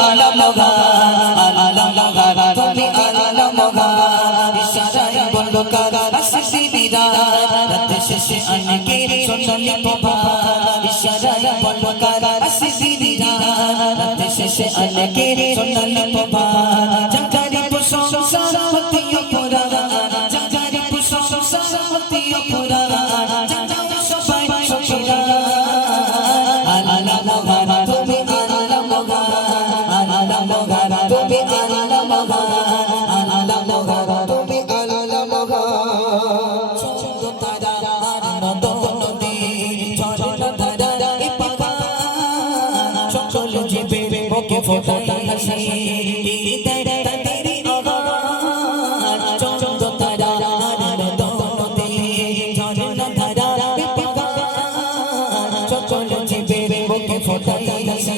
আল্লাহ মহান আল্লাহ মহান তুমি আল্লাহ মহান ইশারায় বলো কার আসি বিরাট রাত শেষে আনকে সোনালি প্রভাত ইশারায় বলো কার আসি বিরাট রাত শেষে আনকে সোনালি প্রভাত জাগারি প্রশংসা হতে অপরাধ জাগারি প্রশংসা হতে অপরাধ জাগাও সবাই সখিরা আল্লাহ মহান তুমি আল্লাহ মহান আল্লাহ মহান তুমি আল্লাহ মহান আল্লাহ মহান তুমি আল্লাহ মহান চন্দ্র তারা আর নদন নদী ঝরনা ধারা এ পাকা সকল জীবে ওকে ফোটাই হাসি চন্দ্র তারা আর নদন নদী ঝরনা ধারা এ পাকা সকল জীবে ওকে ফোটাই হাসি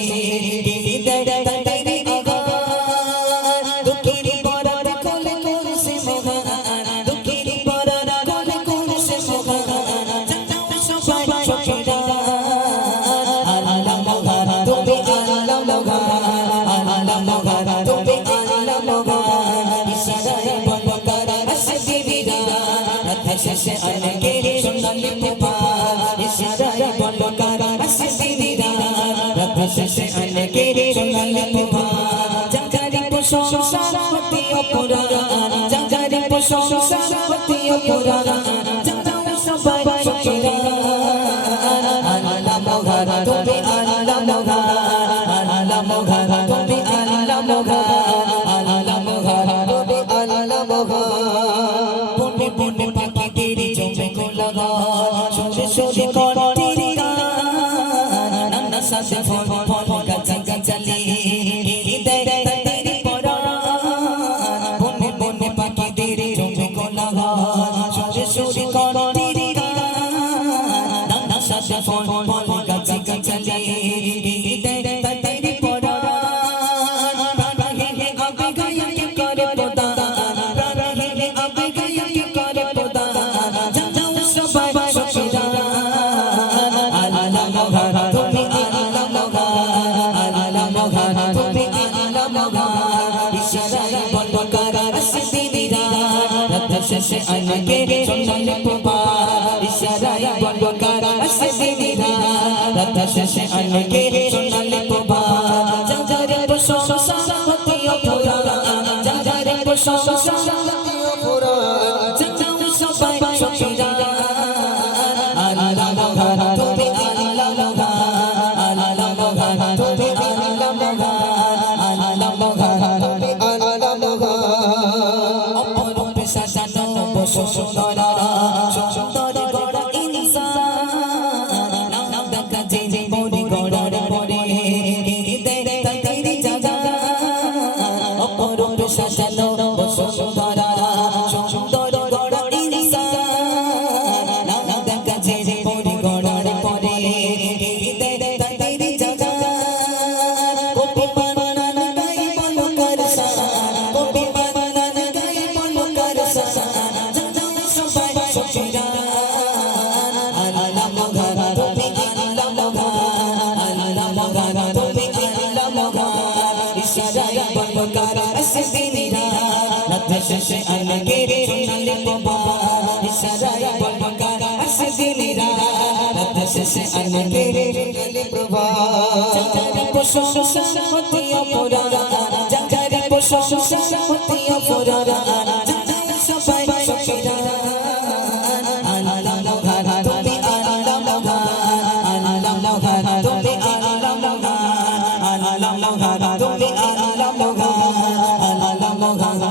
শেষে আনকে সোনালি প্রভাত ইশারায় বলো কার আসি বিরাট রাত শেষে আনকে সোনালি প্রভাত জাগারি প্রশংসা হতে অপরাধ জাগারি প্রশংসা হতে অপরাধ জাগাও সবাই সখিরা আল্লাহ মহান তুমি আল্লাহ মহান আল্লাহ মহান তুমি আল্লাহ মহান আল্লাহ মহান তুমি আল্লাহ মহান বনে বনে পাখিদের জমে কোলাহল সুরে সুরে কণ্ঠের গান নানা সাথে ফল ফল গাছা গাছালি হৃদয় তাদের পরাণ বনে বনে পাখিদের জমে কোলাহল সুরে সুরে কণ্ঠের গান নানা সাথে ফল ফল গাছা গাছালি হৃদয় তাদের পরাণ প্রাণ হেলে আবে গায়কে করে প্রদান প্রাণ হেলে আবে গায়কে করে প্রদান জানাও সবাই সখিরা আল্লাহ মহান তুমি আল্লাহ মহান আল্লাহ মহান তুমি আল্লাহ মহান ইশারায় বলো কার আসি বিরাট রাত শেষে আনকে সোনালি প্রভাত ইশারায় বলো কার আসি বিরাট রাত শেষে আনকে সোনালি প্রভাত জাগারে প্রশংসা হতে অপরাধ জাগারে প্রশংসা হতে অপরাধ জাগাও সবাই সখিরা আল্লাহ মহান তুমি আল্লাহ মহান আল্লাহ মহান তুমি আল্লাহ মহান আল্লাহ মহান তুমি আল্লাহ মহান অপরূপে সাজানো বসুন্ধরা সুন্দর গড়া ইনসান নাম দেখা যে মরি গড়ার পরে হৃদয় তাদের জাগা অপরূপে সাজানো বসুন্ধরা সুন্দর গড়া ইনসান নাম দেখা যে মরি গড়ার পরে হৃদয় তাদের জাগা কবি বানান গাই বলো কার সান কবি বানান গাই বলো কার সান জানাও সবাই সখিরা আল্লাহ মহান তুমি আল্লাহ মহান আল্লাহ মহান তুমি আল্লাহ মহান ইশারায় বলো কার আসি বিরাট রাত শেষে আনকে সোনালি প্রভাত ইশারায় বলো কার আসি বিরাট রাত শেষে আনকে সোনালি প্রভাত জাগারি প্রশংসা হতে অপরাধ জাগারি প্রশংসা হতে অপরাধ জাগাও সবাই সখিরা আল্লাহ মহান তুমি আল্লাহ মহান আল্লাহ মহান তুমি আল্লাহ মহান আল্লাহ মহান তুমি আল্লাহ মহান আল্লাহ মহান